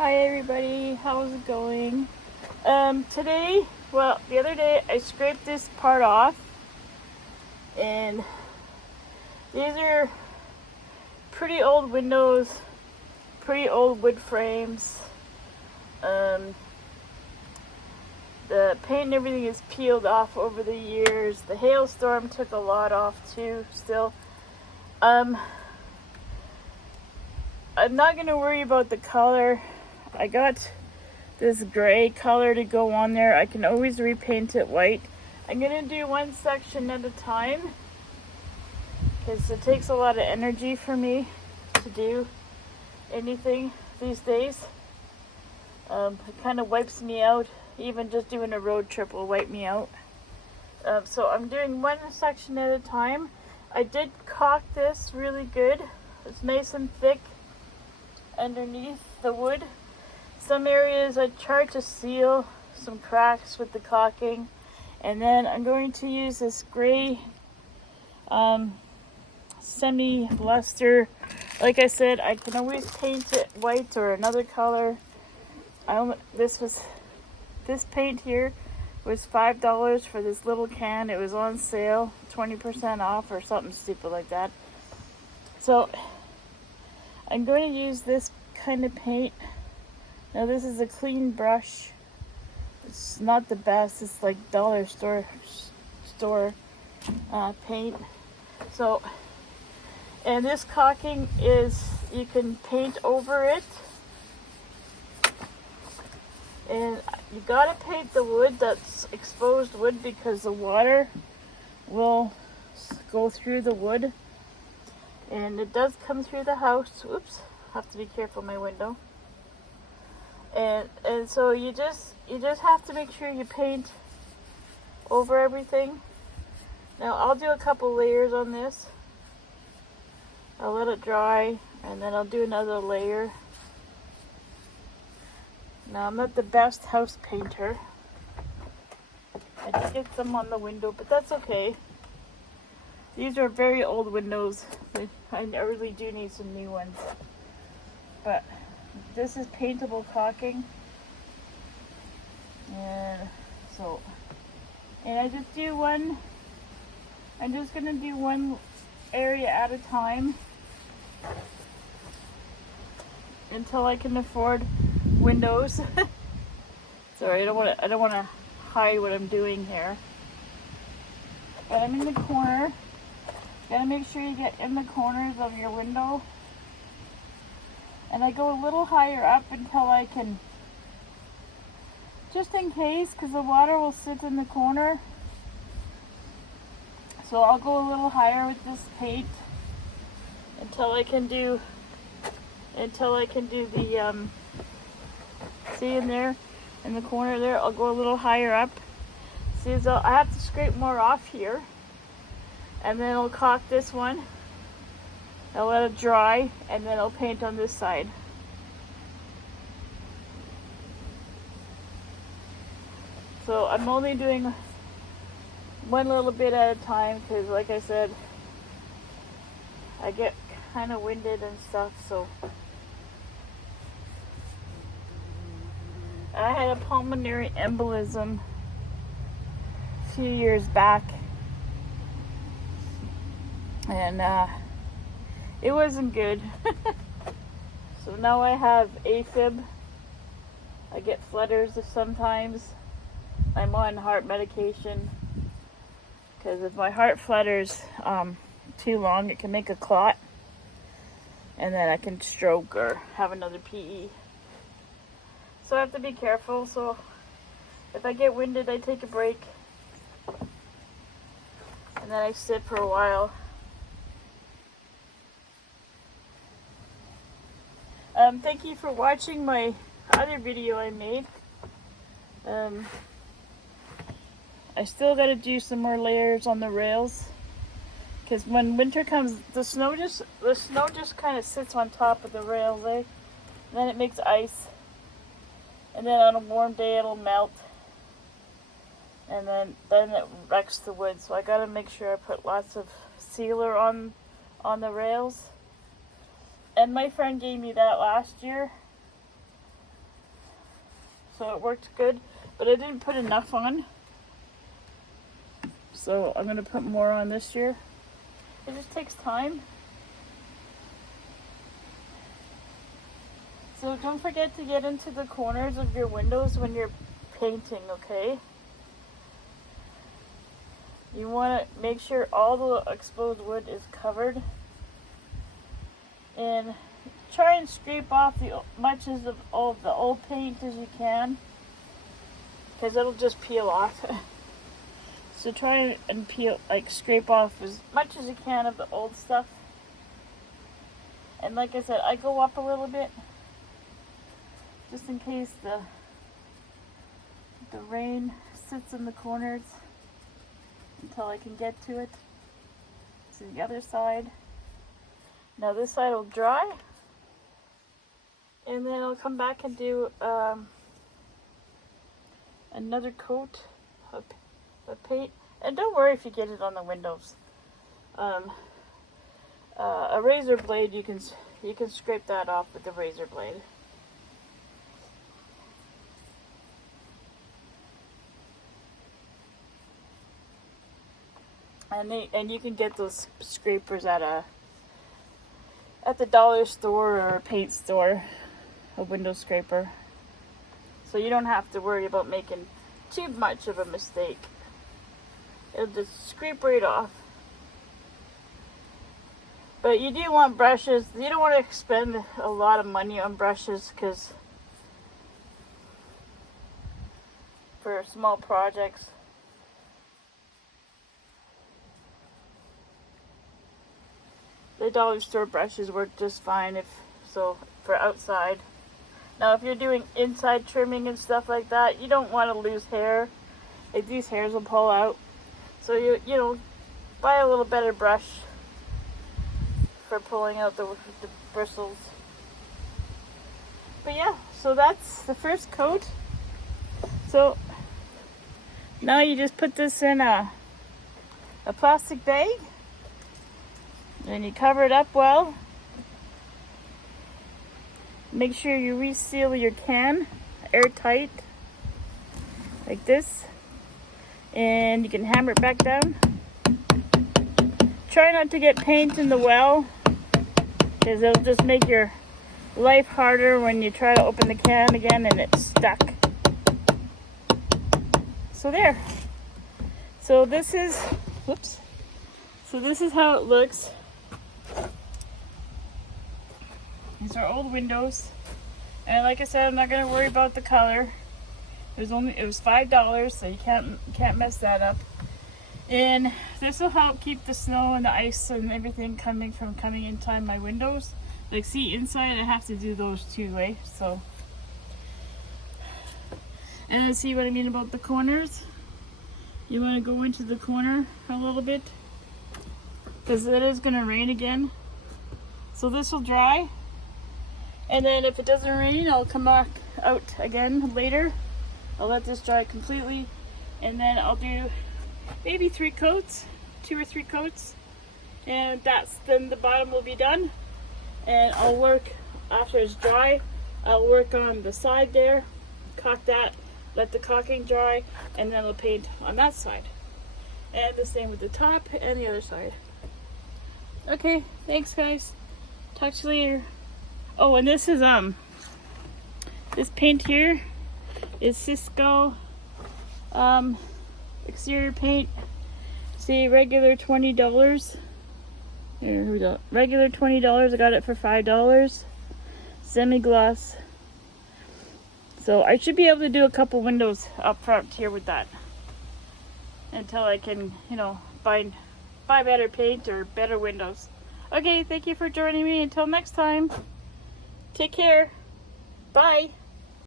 Hi everybody, how's it going? Today, the other day I scraped this part off, and these are pretty old windows, pretty old wood frames. The paint and everything is peeled off over the years. The hailstorm took a lot off too still. I'm not gonna worry about the color. I got this gray color to go on there. I can always repaint it white. I'm gonna do one section at a time because it takes a lot of energy for me to do anything these days. It kind of wipes me out. Even just doing a road trip will wipe me out. So I'm doing one section at a time. I did caulk this really good. It's nice and thick underneath the wood. Some areas I tried to seal some cracks with the caulking, and then I'm going to use this gray semi-luster. Like I said, I can always paint it white or another color. This paint here was $5 for this little can. It was on sale, 20% off or something stupid like that. So I'm going to use this kind of paint. Now this is a clean brush. It's not the best. It's like dollar store paint. So, and this caulking is, you can paint over it. And you gotta paint the wood that's exposed wood because the water will go through the wood. And it does come through the house. Oops, have to be careful my window. And so you just have to make sure you paint over everything. Now I'll do a couple layers on this. I'll let it dry and then I'll do another layer. Now I'm not the best house painter. I did get some on the window, but that's okay. These are very old windows. I really do need some new ones. But this is paintable caulking. And I just do one. I'm just gonna do one area at a time until I can afford windows. Sorry, I don't want to hide what I'm doing here. But I'm in the corner. Gotta make sure you get in the corners of your window. And I go a little higher up until I can, just in case, because the water will sit in the corner. So I'll go a little higher with this paint until I can do the, see in there, in the corner there, I'll go a little higher up. See, so I have to scrape more off here. And then I'll caulk this one. I'll let it dry, and then I'll paint on this side. So I'm only doing one little bit at a time because, like I said, I get kind of winded and stuff. So I had a pulmonary embolism a few years back, and it wasn't good. So now I have AFib. I get flutters sometimes. I'm on heart medication because if my heart flutters too long, it can make a clot, and then I can stroke or have another PE. So I have to be careful. So if I get winded, I take a break, and then I sit for a while. Thank you for watching my other video I made. I still got to do some more layers on the rails because when winter comes, the snow just kind of sits on top of the rails, eh? And then it makes ice, and then on a warm day it'll melt, and then it wrecks the wood. So I got to make sure I put lots of sealer on the rails. And my friend gave me that last year. so it worked good, but I didn't put enough on. So I'm gonna put more on this year. It just takes time. So don't forget to get into the corners of your windows when you're painting, okay? You want to make sure all the exposed wood is covered. And try and scrape off the much of the old paint as you can, because it'll just peel off. So try and peel, like scrape off as much as you can of the old stuff. And like I said, I go up a little bit just in case the rain sits in the corners until I can get to it. To the other side. Now this side will dry, and then I'll come back and do another coat of paint. And don't worry if you get it on the windows. A razor blade, you can scrape that off with the razor blade. And you can get those scrapers at the dollar store or a paint store, a window scraper. So you don't have to worry about making too much of a mistake. It'll just scrape right off. But you do want brushes. You don't want to spend a lot of money on brushes, because for small projects, the dollar store brushes work just fine for outside. Now if you're doing inside trimming and stuff like that, you don't want to lose hair. Like these hairs will pull out. So you know, buy a little better brush for pulling out the bristles. But yeah, so that's the first coat. So now you just put this in a plastic bag. Then you cover it up well. Make sure you reseal your can airtight, like this. And you can hammer it back down. Try not to get paint in the well, because it'll just make your life harder when you try to open the can again and it's stuck. So there. So this is, whoops. So this is how it looks. These are old windows, and like I said, I'm not going to worry about the color. It was $5, so you can't mess that up. And this will help keep the snow and the ice and everything coming inside my windows. Like, see, inside I have to do those two way. So, and then see what I mean about the corners. You want to go into the corner a little bit, because it is going to rain again. So this will dry. And then if it doesn't rain, I'll come back out again later. I'll let this dry completely, and then I'll do maybe 3 coats, 2 or 3 coats, and then the bottom will be done. And I'll work, after it's dry, I'll work on the side there, caulk that, let the caulking dry, and then I'll paint on that side. And the same with the top and the other side. Okay, thanks guys. Talk to you later. Oh, and this is this paint here is Cisco exterior paint. See, regular $20. Here we go. Regular $20. I got it for $5. Semi-gloss. So I should be able to do a couple windows up front here with that, until I can, you know, buy better paint or better windows. Okay, thank you for joining me. Until next time. Take care. Bye.